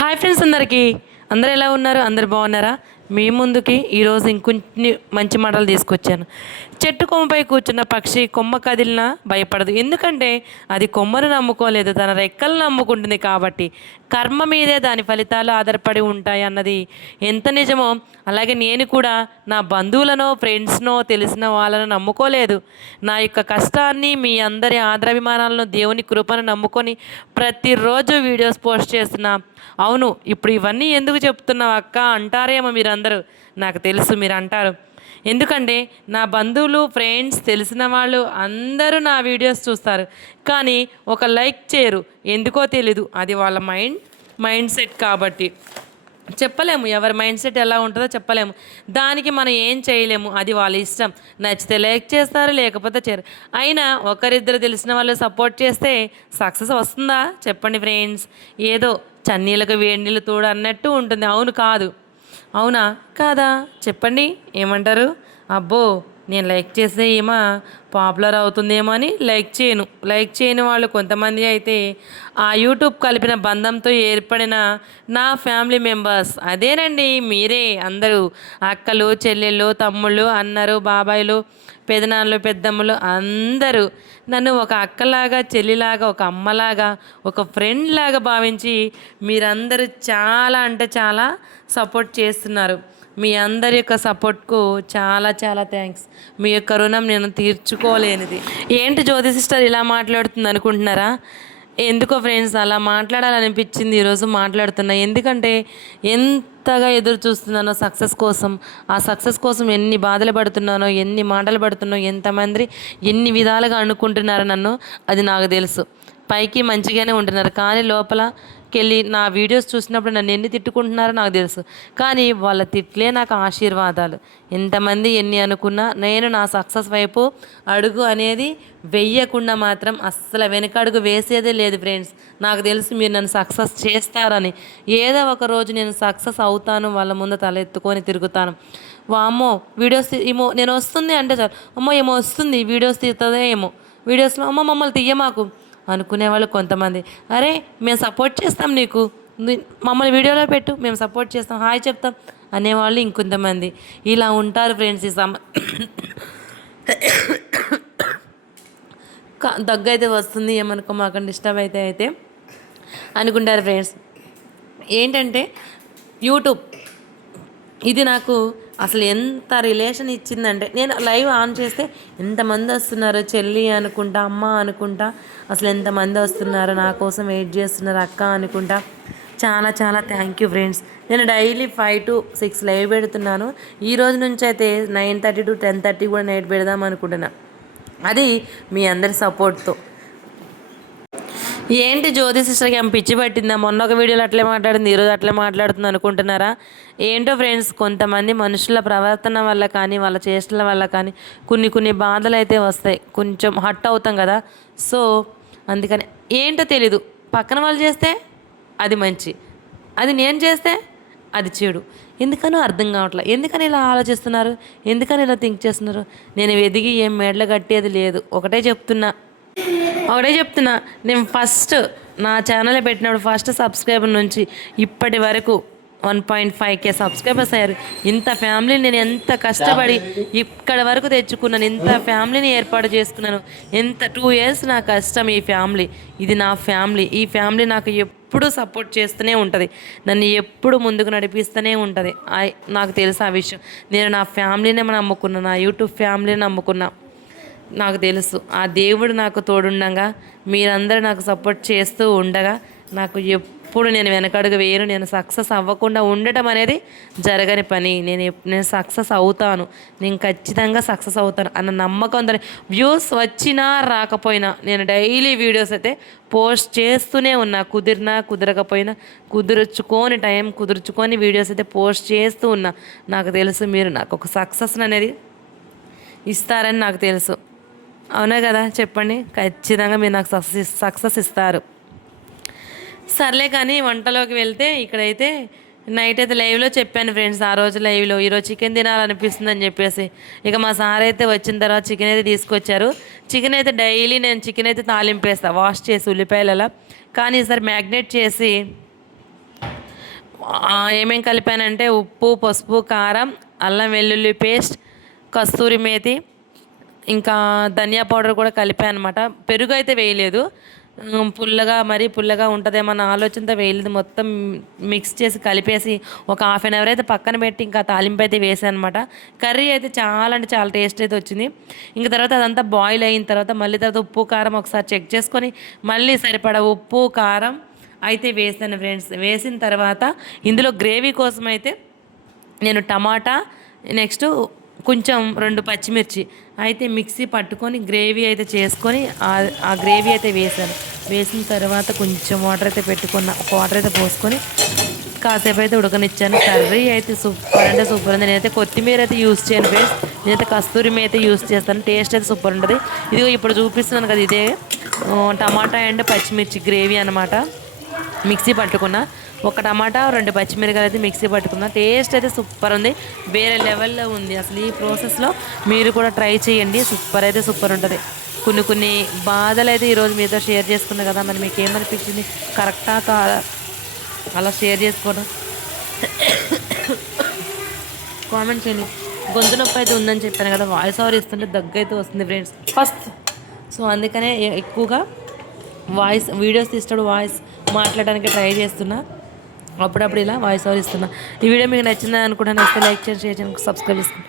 Hi friends, అందరూ ఎలా ఉన్నారు? అందరు బాగున్నారా? మీ ముందుకి ఈరోజు ఇంకొన్ని మంచి మాటలు తీసుకొచ్చాను. చెట్టు కొమ్మపై కూర్చున్న పక్షి కొమ్మ కదిలినా భయపడదు. ఎందుకంటే అది కొమ్మను నమ్ముకోలేదు, తన రెక్కలను నమ్ముకుంటుంది. కాబట్టి కర్మ మీదే దాని ఫలితాలు ఆధారపడి ఉంటాయి అన్నది ఎంత నిజమో, అలాగే నేను కూడా నా బంధువులనో ఫ్రెండ్స్నో తెలిసిన వాళ్ళను నమ్ముకోలేదు. నా యొక్క కష్టాన్ని, మీ అందరి ఆదరాభిమానాలను, దేవుని కృపను నమ్ముకొని ప్రతిరోజు వీడియోస్ పోస్ట్ చేస్తున్నా. అవును, ఇప్పుడు ఇవన్నీ ఎందుకు చెప్తున్నావు అక్క అంటారేమో మీరందరూ. నాకు తెలుసు మీరు అంటారు. ఎందుకంటే నా బంధువులు, ఫ్రెండ్స్, తెలిసిన వాళ్ళు అందరూ నా వీడియోస్ చూస్తారు, కానీ ఒక లైక్ చేయరు. ఎందుకో తెలీదు. అది వాళ్ళ మైండ్ సెట్ కాబట్టి చెప్పలేము. ఎవరి మైండ్ సెట్ ఎలా ఉంటుందో చెప్పలేము. దానికి మనం ఏం చేయలేము. అది వాళ్ళ ఇష్టం. నచ్చితే లైక్ చేస్తారు, లేకపోతే చేయరు. అయినా ఒకరిద్దరు తెలిసిన వాళ్ళు సపోర్ట్ చేస్తే సక్సెస్ వస్తుందా చెప్పండి ఫ్రెండ్స్? ఏదో చన్నీళ్ళకు వేడి నీళ్ళు తోడు అన్నట్టు ఉంటుంది. అవును కాదు? అవునా కాదా చెప్పండి, ఏమంటారు? అబ్బో, నేను లైక్ చేస్తే ఏమో పాపులర్ అవుతుందేమో అని లైక్ చేయని వాళ్ళు కొంతమంది అయితే ఆ యూట్యూబ్ కలిపిన బంధంతో ఏర్పడిన నా ఫ్యామిలీ మెంబర్స్ అదేనండి మీరే. అందరూ అక్కలు, చెల్లెళ్ళు, తమ్ముళ్ళు, అన్నలు, బాబాయిలు, పెదనాన్నలు, పెద్దమ్మలు అందరూ నన్ను ఒక అక్కలాగా, చెల్లిలాగా, ఒక అమ్మలాగా, ఒక ఫ్రెండ్ లాగా భావించి మీరందరూ చాలా అంటే చాలా సపోర్ట్ చేస్తున్నారు. మీ అందరి యొక్క సపోర్ట్కు చాలా చాలా థ్యాంక్స్. మీ యొక్క రుణం నేను తీర్చుకోలేనిది. ఏంటి జ్యోతి సిస్టర్ ఇలా మాట్లాడుతుంది అనుకుంటున్నారా? ఎందుకో ఫ్రెండ్స్, అలా మాట్లాడాలనిపించింది, ఈరోజు మాట్లాడుతున్నా. ఎందుకంటే ఎంతగా ఎదురు చూస్తున్నానో సక్సెస్ కోసం. ఆ సక్సెస్ కోసం ఎన్ని బాధలు పడుతున్నానో, ఎన్ని మాటలు పడుతున్నానో, ఎంతమంది ఎన్ని విధాలుగా అనుకుంటున్నారో నన్ను, అది నాకు తెలుసు. పైకి మంచిగానే ఉంటున్నారు, కానీ లోపలకెళ్ళి నా వీడియోస్ చూసినప్పుడు నన్ను ఎన్ని తిట్టుకుంటున్నారో నాకు తెలుసు. కానీ వాళ్ళ తిట్లే నాకు ఆశీర్వాదాలు. ఎంతమంది ఎన్ని అనుకున్నా నేను నా సక్సెస్ వైపు అడుగు అనేది వెయ్యకుండా మాత్రం అస్సలు వెనకడుగు వేసేదే లేదు ఫ్రెండ్స్. నాకు తెలుసు మీరు నన్ను సక్సెస్ చేస్తారని. ఏదో ఒక రోజు నేను సక్సెస్ అవుతాను, వాళ్ళ ముందు తలెత్తుకొని తిరుగుతాను. వామ్మో వీడియోస్ ఏమో నేను వస్తుంది అంటే చాలు, అమ్మో ఏమో వస్తుంది వీడియోస్ తీస్తుందో ఏమో, వీడియోస్లో అమ్మ మమ్మల్ని తీయమాకు అనుకునేవాళ్ళు కొంతమంది. అరే మేము సపోర్ట్ చేస్తాం, నీకు మమ్మల్ని వీడియోలో పెట్టు, మేము సపోర్ట్ చేస్తాం, హాయ్ చెప్తాం అనేవాళ్ళు ఇంకొంతమంది. ఇలా ఉంటారు ఫ్రెండ్స్. ఈ దగ్గైతే వస్తుంది, ఏమనుకో మాకు డిస్టర్బ్ అయితే అనుకుంటారు ఫ్రెండ్స్. ఏంటంటే యూట్యూబ్ ఇది నాకు అసలు ఎంత రిలేషన్ ఇచ్చిందంటే, నేను లైవ్ ఆన్ చేస్తే ఎంతమంది వస్తున్నారు, చెల్లి అనుకుంటా, అమ్మ అనుకుంటా, అసలు ఎంతమంది వస్తున్నారు నా కోసం వెయిట్ చేస్తున్నారు అక్క అనుకుంటా. చాలా చాలా థ్యాంక్ యూ ఫ్రెండ్స్. నేను డైలీ 5 to 6 లైవ్ పెడుతున్నాను. ఈ రోజు నుంచి అయితే 9:30 to 10:30 కూడా నైట్ పెడదాం అనుకుంటున్నా. అది మీ అందరి సపోర్ట్తో. ఏంటి జ్యోతి సిస్టర్కి ఏం పిచ్చి పట్టిందా? మొన్న ఒక వీడియోలో అట్లే మాట్లాడింది, ఈరోజు అట్లే మాట్లాడుతుంది అనుకుంటున్నారా? ఏంటో ఫ్రెండ్స్, కొంతమంది మనుషుల ప్రవర్తన వల్ల కానీ, వాళ్ళ చేష్టల వల్ల కానీ కొన్ని బాధలు అయితే వస్తాయి. కొంచెం హట్ అవుతాం కదా. సో అందుకని ఏంటో తెలీదు. పక్కన వాళ్ళు చేస్తే అది మంచి, అది నేను చేస్తే అది చెడు. ఎందుకనో అర్థం కావట్లేదు. ఎందుకని ఇలా ఆలోచిస్తున్నారు, ఎందుకని ఇలా థింక్ చేస్తున్నారు? నేను ఎదిగి ఏం మేడలు కట్టేది లేదు. ఒకటే చెప్తున్నా, నేను ఫస్ట్ నా ఛానల్ పెట్టినప్పుడు ఫస్ట్ సబ్స్క్రైబర్ నుంచి ఇప్పటి వరకు 1.5K సబ్స్క్రైబర్స్ అయ్యారు. ఇంత ఫ్యామిలీని నేను ఎంత కష్టపడి ఇక్కడ వరకు తెచ్చుకున్నాను, ఇంత ఫ్యామిలీని ఏర్పాటు చేసుకున్నాను. 2 years నా కష్టం. ఈ ఫ్యామిలీ, ఇది నా ఫ్యామిలీ. ఈ ఫ్యామిలీ నాకు ఎప్పుడు సపోర్ట్ చేస్తూనే ఉంటుంది, నన్ను ఎప్పుడు ముందుకు నడిపిస్తూనే ఉంటుంది. నాకు తెలుసు ఆ విషయం. నేను నా ఫ్యామిలీనే నమ్ముకున్నా, నా యూట్యూబ్ ఫ్యామిలీని నమ్ముకున్నా. నాకు తెలుసు ఆ దేవుడు నాకు తోడుండగా, మీరందరూ నాకు సపోర్ట్ చేస్తూ ఉండగా, నాకు ఎప్పుడు నేను వెనకడుగు వేయను. నేను సక్సెస్ అవ్వకుండా ఉండటం అనేది జరగని పని. నేను సక్సెస్ అవుతాను, నేను ఖచ్చితంగా సక్సెస్ అవుతాను అన్న నమ్మకం. వ్యూస్ వచ్చినా రాకపోయినా నేను డైలీ వీడియోస్ అయితే పోస్ట్ చేస్తూనే ఉన్నా. కుదిరినా కుదరకపోయినా కుదుర్చుకొని వీడియోస్ అయితే పోస్ట్ చేస్తూ ఉన్నా. నాకు తెలుసు మీరు నాకు ఒక సక్సెస్ అనేది ఇస్తారని నాకు తెలుసు. అవునా కదా చెప్పండి? ఖచ్చితంగా మీరు నాకు సక్సెస్ ఇస్తారు. సర్లే, కానీ వంటలోకి వెళ్తే ఇక్కడైతే నైట్ అయితే లైవ్లో చెప్పాను ఫ్రెండ్స్. ఆ రోజు లైవ్లో ఈరోజు చికెన్ తినాలనిపిస్తుందని చెప్పేసి, ఇక మా సార్ అయితే వచ్చిన తర్వాత చికెన్ అయితే తీసుకొచ్చారు. చికెన్ అయితే డైలీ నేను చికెన్ అయితే తాలింపేస్తాను, వాష్ చేసి ఉల్లిపాయలలో. కానీ ఈసారి మ్యాగ్నేట్ చేసి ఏమేం కలిపానంటే ఉప్పు, పసుపు, కారం, అల్లం వెల్లుల్లి పేస్ట్, కస్తూరి మేతి, ఇంకా ధనియా పౌడర్ కూడా కలిపాను అనమాట. పెరుగు అయితే వేయలేదు. పుల్లగా మరీ పుల్లగా ఉంటుందేమన్న ఆలోచనతో వేయలేదు. మొత్తం మిక్స్ చేసి కలిపేసి ఒక హాఫ్ అన్ అవర్ అయితే పక్కన పెట్టి ఇంకా తాలింపు అయితే వేసాను అనమాట. కర్రీ అయితే చాలా అంటే చాలా టేస్ట్ అయితే వచ్చింది. ఇంక తర్వాత అదంతా బాయిల్ అయిన తర్వాత మళ్ళీ తర్వాత ఉప్పు కారం ఒకసారి చెక్ చేసుకొని మళ్ళీ సరిపడా ఉప్పు కారం అయితే వేసాను ఫ్రెండ్స్. వేసిన తర్వాత ఇందులో గ్రేవీ కోసం అయితే నేను టమాటా, నెక్స్ట్ కొంచెం 2 పచ్చిమిర్చి అయితే మిక్సీ పట్టుకొని గ్రేవీ అయితే చేసుకొని ఆ గ్రేవీ అయితే వేసాను. వేసిన తర్వాత కొంచెం వాటర్ అయితే పెట్టుకున్న, వాటర్ అయితే పోసుకొని కాసేపు అయితే ఉడకనిచ్చాను. కర్రీ అయితే సూపర్ అంటే సూపర్ ఉంది. నేనైతే కొత్తిమీర అయితే యూస్ చేయను ఫ్రెండ్స్, నేనైతే కస్తూరి అయితే యూస్ చేస్తాను. టేస్ట్ అయితే సూపర్ ఉంటుంది. ఇదిగో ఇప్పుడు చూపిస్తున్నాను కదా, ఇదే టమాటా అండ్ పచ్చిమిర్చి గ్రేవీ అనమాట. మిక్సీ పట్టుకున్న ఒక టమాటా 2 పచ్చిమిరకాయలు అయితే మిక్సీ పట్టుకున్న. టేస్ట్ అయితే సూపర్ ఉంది, వేరే లెవెల్లో ఉంది. అసలు ఈ ప్రాసెస్లో మీరు కూడా ట్రై చేయండి, సూపర్ అయితే సూపర్ ఉంటుంది. కొన్ని బాధలు అయితే ఈరోజు మీతో షేర్ చేసుకున్నా కదా, మరి మీకు ఏమనిపించింది, కరెక్టా కాదా అలా షేర్ చేసుకోవడం కామెంట్ చేయండి. గొంతు నొప్పి అయితే ఉందని చెప్పాను కదా, వాయిస్ ఓవర్ ఇస్తుంటే దగ్గు అయితే వస్తుంది ఫ్రెండ్స్ ఫస్ట్. సో అందుకనే ఎక్కువగా వీడియోస్ తీస్తాడు వాయిస్ మాట్లాడడానికి ట్రై చేస్తున్నా, అప్పుడప్పుడు ఇలా వాయిస్ ఓవర్ ఇస్తున్నా. ఈ వీడియో మీకు నచ్చిందని అనుకుంటాను. నచ్చితే లైక్ చేయండి, షేర్ చేయండి, సబ్స్క్రైబ్ చేసుకోండి.